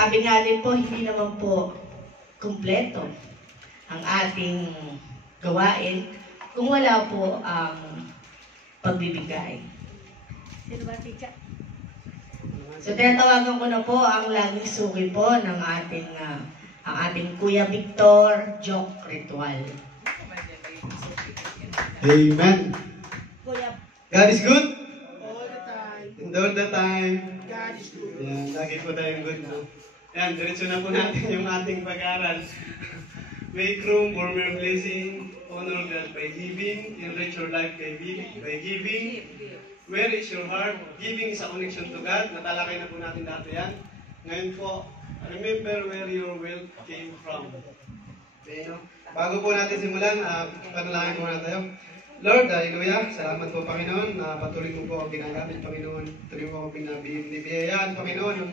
Sabi nga din po, hindi naman po kumpleto ang ating gawain kung wala po ang pagbibigay. Sino ba, teacher? So, tinatawagan ko na po ang laging suki po ng ang ating Kuya Victor Joke Ritual. Amen. Kuya. God is good? All the time. And all the time. God is good. Yan, lagi po tayong good, no? Yan, diretso na po natin yung ating pag-aaral. Make room for more blessing, honor God by giving, enrich your life by giving. Where is your heart? Giving is a connection to God. Natalakay na po natin dati yan. Ngayon po, remember where your wealth came from. Okay, no? Bago po natin simulan, panalangin muna tayo. Lord, hallelujah. Salamat po, Panginoon. Patuloy mo po ang ginagamit, Panginoon. Tuloy mo po ang binibiyayaan, Panginoon. Ang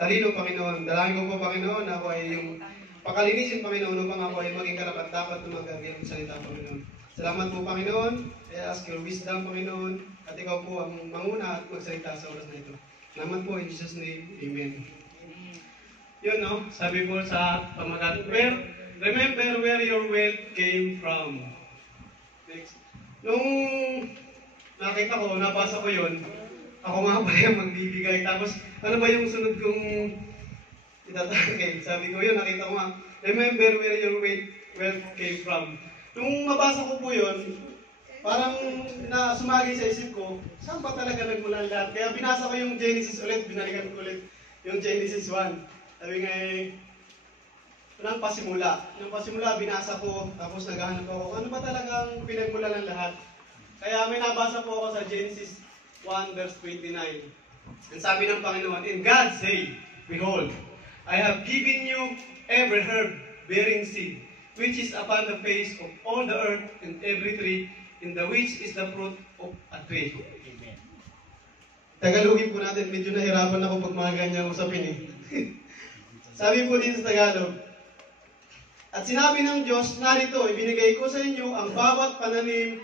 talino, Panginoon. Dalangin ko po, Panginoon, ako ay yung pakalinisin, Panginoon, upang ako ay maging karapat-dapat na magagawin ng salita, Panginoon. Salamat po, Panginoon. I ask your wisdom, Panginoon. At ikaw po ang manguna at magsalita sa oras na ito. Salamat po, in Jesus' name. Amen. Yun, no? Sabi po sa pamagat, remember where your wealth came from. Next. Nung nakita ko, nabasa ko yun, ako nga pala yung magbibigay. Tapos, ano ba yung sunod kong itatake? Sabi ko yun, nakita ko nga, remember where your wealth came from. Nung mabasa ko po yun, parang sumagi sa isip ko, saan ba talaga nagmula ang lahat? Kaya binasa ko yung Genesis ulit, binalikan ko ulit yung Genesis 1. Sabi nga nang pasimula. Nung pasimula, binasa ko, tapos naghahanap ako, ano ba talagang pinagmula ng lahat? Kaya may nabasa po ako sa Genesis 1 verse 29. Ang sabi ng Panginoon, and God said, behold, I have given you every herb bearing seed, which is upon the face of all the earth, and every tree, in the which is the fruit of a tree. Amen. Tagalogin po natin, medyo nahirapan ako pag mga ganyan usapin eh. Sabi po dito sa Tagalog, at sinabi ng Diyos, narito, ibinigay ko sa inyo ang bawat pananim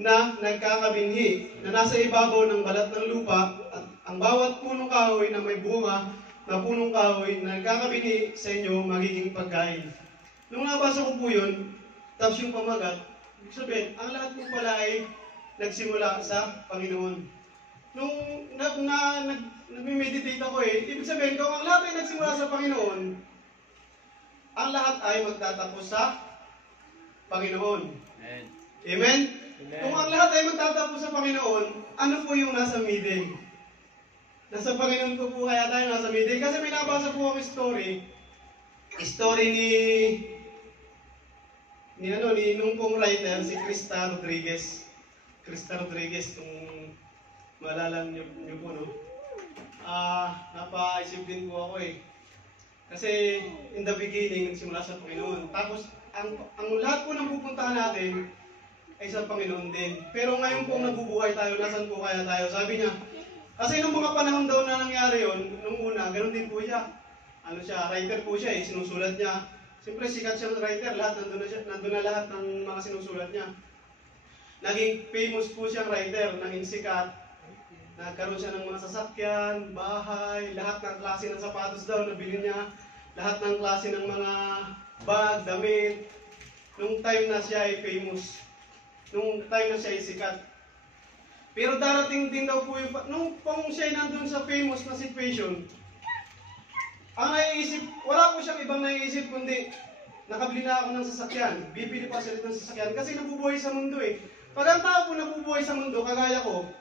na nagkakabinhi, na nasa ibabaw ng balat ng lupa, at ang bawat punong kahoy na may bunga na punong kahoy na nagkakabinhi sa inyo magiging pagkain. Nung nabasa ko po yun, tapos yung pamagat, ibig sabihin, ang lahat po pala ay nagsimula sa Panginoon. Nung nag-meditate ako ibig sabihin, kung ang lahat ay nagsimula sa Panginoon, ang lahat ay magtatapos sa Panginoon. Amen? Amen? Kung ang lahat ay magtatapos sa Panginoon, ano po yung nasa middle? Nasa Panginoon ko po kaya tayo nasa middle. Kasi may nabasa po akong story ni nung pong writer, si Krista Rodriguez. Krista Rodriguez, kung maalala niyo po, no? Napaisip din po ako Kasi in the beginning, nagsimula sa Panginoon. Tapos, ang lahat po ng pupuntahan natin ay sa Panginoon din. Pero ngayon po nabubuhay tayo, nasan po kaya tayo? Sabi niya, kasi nung mga panahon daw na nangyari yun, nung una, ganun din po siya. Writer po siya sinusulat niya. Siyempre, sikat siyang writer, nandun na lahat ng mga sinusulat niya. Naging famous po siyang writer, naging sikat. Nagkaroon siya ng mga sasakyan, bahay, lahat ng klase ng sapatos daw nabili niya. Lahat ng klase ng mga bag, damit. Nung time na siya ay famous. Nung time na siya ay sikat. Pero darating din daw po yung, nung siya ay nandun sa famous na situation, ang naiisip, wala po siyang ibang naiisip kundi nakabili na ako ng sasakyan, bibili pa siya ng sasakyan kasi nabubuhay sa mundo Pag ang tao po nabubuhay sa mundo, kagaya po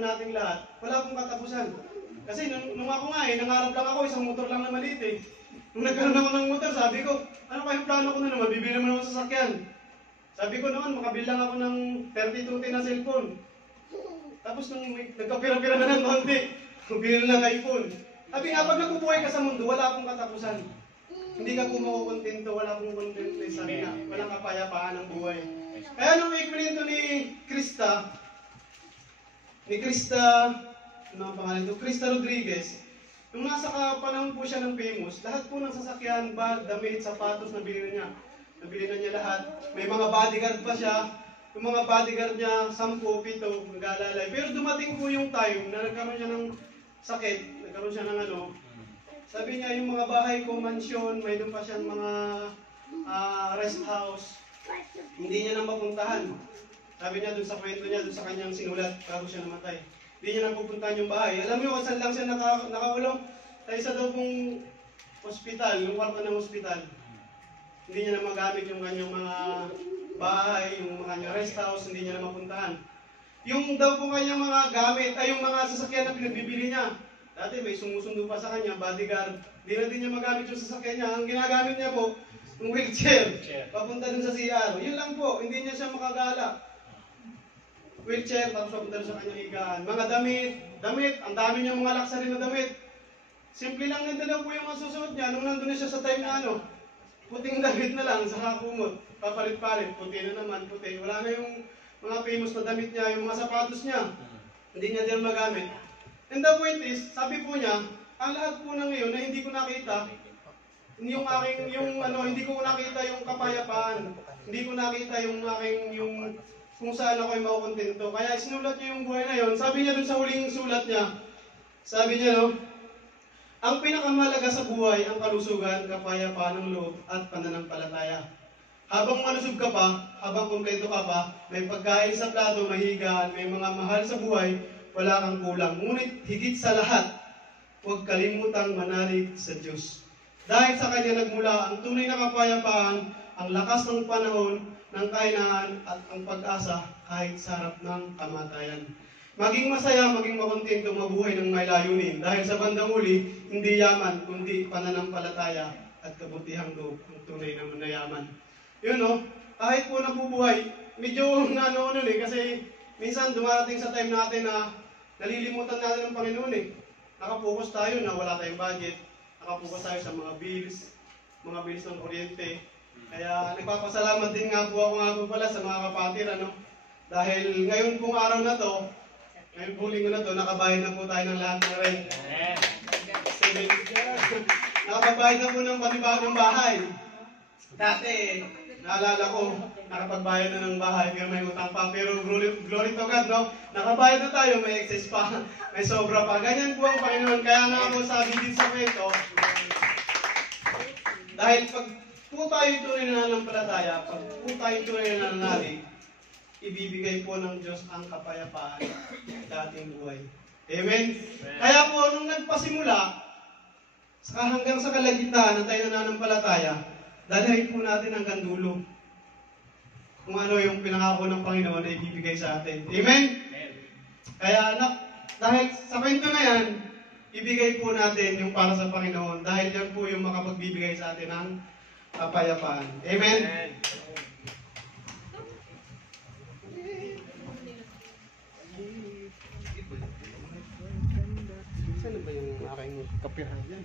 nating lahat, wala pong katapusan. Kasi nung ako nga nangarap lang ako, isang motor lang na maliit Nung nagkaroon ako ng motor, sabi ko, ano kayong plano ko na naman, bibili naman ako ng sasakyan. Sabi ko naman, makabili lang ako ng 32 na cellphone. Tapos nung nagkapira-pira na ng konti, bibili lang ng iPhone. Sabi nga, pag nabubuhay ka sa mundo, wala akong katapusan. Hindi ka po makukontento, wala akong kontento. Sabi nga, walang kapayapaan ng buhay. Kaya nung ikwento ni Krista Rodriguez, nung nasa panahon po siya ng famous, lahat po ng sasakyan, bag, damit, sapatos, nabili na niya lahat. May mga bodyguard pa siya. Yung mga bodyguard niya, 10, 7, nag-aalalay. Pero dumating po yung time na nagkaroon siya ng sakit, nagkaroon siya ng Sabi niya, yung mga bahay ko, mansyon, may doon pa siyang mga rest house. Hindi niya na mapuntahan. Sabi niya doon sa kwento niya, doon sa kanyang sinulat bago siya namatay. Hindi niya na pupuntahan yung bahay. Alam niyo kung saan lang siya nakakulong? Sa isa daw pong hospital, yung kwarto ng hospital. Hindi niya na magamit yung kanyang mga bahay, yung kanyang rest house, hindi niya na mapuntahan. Yung daw po kanyang mga gamit, ay yung mga sasakyan na pinagbibili niya. Dati may sumusundo pa sa kanya, bodyguard. Hindi na din niya magamit yung sasakyan niya. Ang ginagamit niya po, yung wheelchair. Papunta dun sa CR. Yun lang po, hindi niya siya makagala. Wheelchair, tapos papunta dun sa kanyang higaan. Mga damit, ang dami niya mga luxury na damit. Simple lang nito daw po yung masusuot niya. Nung nandun na siya sa time na puting damit na lang, sa kumot. Papalit-palit, puti na naman, puti. Wala na yung mga famous na damit niya, yung mga sapatos niya. Hindi niya din magamit. And the point is, sabi po niya, ang lahat po na ngayon na hindi ko nakita, hindi ko nakita yung kapayapaan. Hindi ko nakita yung kung saan ako ay makukontento. Kaya sinulat niya yung buhay na yon. Sabi niya dun sa huling sulat niya, sabi niya, ang pinakamahalaga sa buhay ang kalusugan, kapayapaan ng loob at pananampalataya. Habang malusog ka pa, habang kumpleto ka pa, may pagkain sa plato, mahigaan, may mga mahal sa buhay, wala kang kulang. Ngunit higit sa lahat, huwag kalimutang manalig sa Diyos. Dahil sa Kanya nagmula ang tunay na kapayapaan, ang lakas ng panahon, ng kahinaan at ang pag-asa kahit sa harap ng kamatayan. Maging masaya, maging makontento, mabuhay ng may layunin. Dahil sa bandang huli, hindi yaman, kundi pananampalataya at kabutihang loob ang tunay na manayaman. Yun kahit po nabubuhay, medyo kasi minsan dumarating sa time natin na nalilimutan natin ang Panginoon Nakapokus tayo na wala tayong budget, nakapokus tayo sa mga bills ng kuryente. Kaya nagpapasalamat din nga po ako pala sa mga kapatid, dahil ngayon pong araw na to, ngayon pong linggo na to, nakabayad na po tayo ng lahat ng rent. Nakabayad na po ng panibagong bahay. Dati, naalala ko, nakapagbayad na ng bahay, pero may utang pa. Pero glory to God, nakabayad na tayo, may excess pa, may sobra pa. Ganyan po ang Panginoon. Kaya nga po sabi din sa kwento, dahil pag po tayo tunay na nanampalataya, pag po tayo tunay na nananalig, ibibigay po ng Diyos ang kapayapaan sa ating buhay. Amen? Kaya po, nung nagpasimula, hanggang sa kalagitnaan na tayo nananampalataya, dalahin po natin hanggang dulo. Kung ano yung pinangako ng Panginoon na ibibigay sa atin. Amen? Kaya dahil sa kwento na yan, ibigay po natin yung para sa Panginoon dahil yan po yung makapagbibigay sa atin ng kapayapaan. Amen? Saan ba yung aking kapirahan dyan?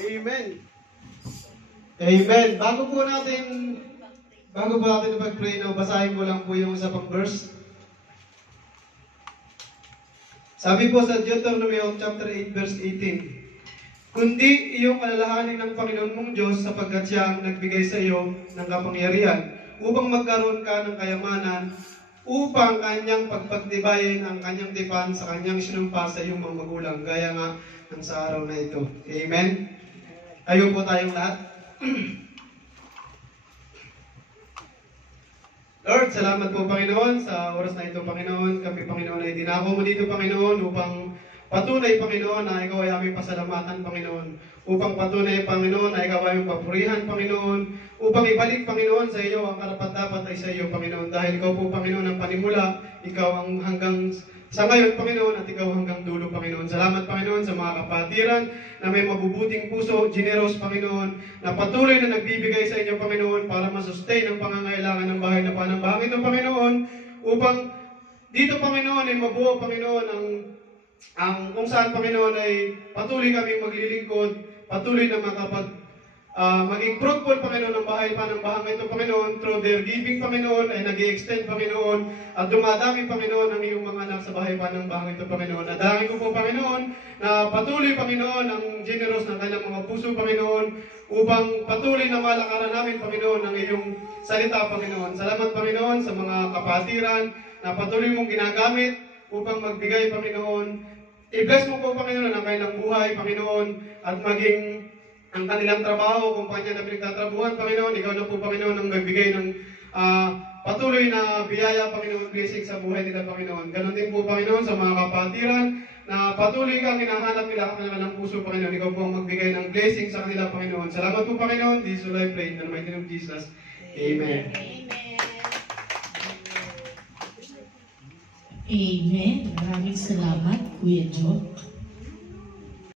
Amen. Amen. Bago po natin mag-pray basahin ko lang po yung isa pang verse. Sabi po sa Deuteronomy chapter 8 verse 18, kundi iyong alalahanin ng Panginoon mong Diyos sapagkat siya ang nagbigay sa iyo ng kapangyarihan upang magkaroon ka ng kayamanan upang kanyang pagpagtibayin ang kanyang tipan sa kanyang sinumpa sa iyong mga magulang gaya nga ng sa araw na ito. Amen. Tayo po tayong lahat. Lord, salamat po Panginoon sa oras na ito Panginoon. Kami Panginoon ay dinako mo dito Panginoon upang patunay, Panginoon, na Ikaw ay aming pasalamatan, Panginoon. Upang patunay, Panginoon, na Ikaw ay aming papurihan, Panginoon. Upang ibalik, Panginoon, sa iyo ang karapat-dapat ay sa iyo, Panginoon. Dahil Ikaw po, Panginoon, ang panimula, Ikaw ang hanggang sa ngayon, Panginoon, at Ikaw hanggang dulo, Panginoon. Salamat, Panginoon, sa mga kapatiran na may mabubuting puso, generous, Panginoon, na patuloy na nagbibigay sa inyo, Panginoon, para masustain ang pangangailangan ng bahay na panambahang ito, Panginoon, upang dito, Panginoon, ay mabuo, Panginoon, ang kung saan, Panginoon, ay patuloy kaming maglilingkod, patuloy na maging fruitful, Panginoon, ang bahay panambahang ito, Panginoon, through their giving, Panginoon, ay nag-i-extend, Panginoon, at dumadami, Panginoon, ang iyong mga anak sa bahay panambahang ito, Panginoon. Nadangin ko po, Panginoon, na patuloy, Panginoon, ang generous ng kanyang mga puso, Panginoon, upang patuloy na malakaran namin, Panginoon, ang iyong salita, Panginoon. Salamat, Panginoon, sa mga kapatiran na patuloy mong ginagamit upang magbigay, Panginoon. I-bless mo po, Panginoon, ang kanilang buhay, Panginoon, at maging ang kanilang trabaho, kumpanya na pinagtatrabuhan, Panginoon. Ikaw na po, Panginoon, ang magbigay ng patuloy na biyaya, Panginoon, blessing sa buhay nila, Panginoon. Ganon din po, Panginoon, sa mga kapatiran na patuloy kang hinahanap nila ang kanilang puso, Panginoon. Ikaw po ang magbigay ng blessing sa kanila, Panginoon. Salamat po, Panginoon. This is all I pray in the mighty name of Jesus. Amen. Amen. Maraming salamat, Kuya Joe.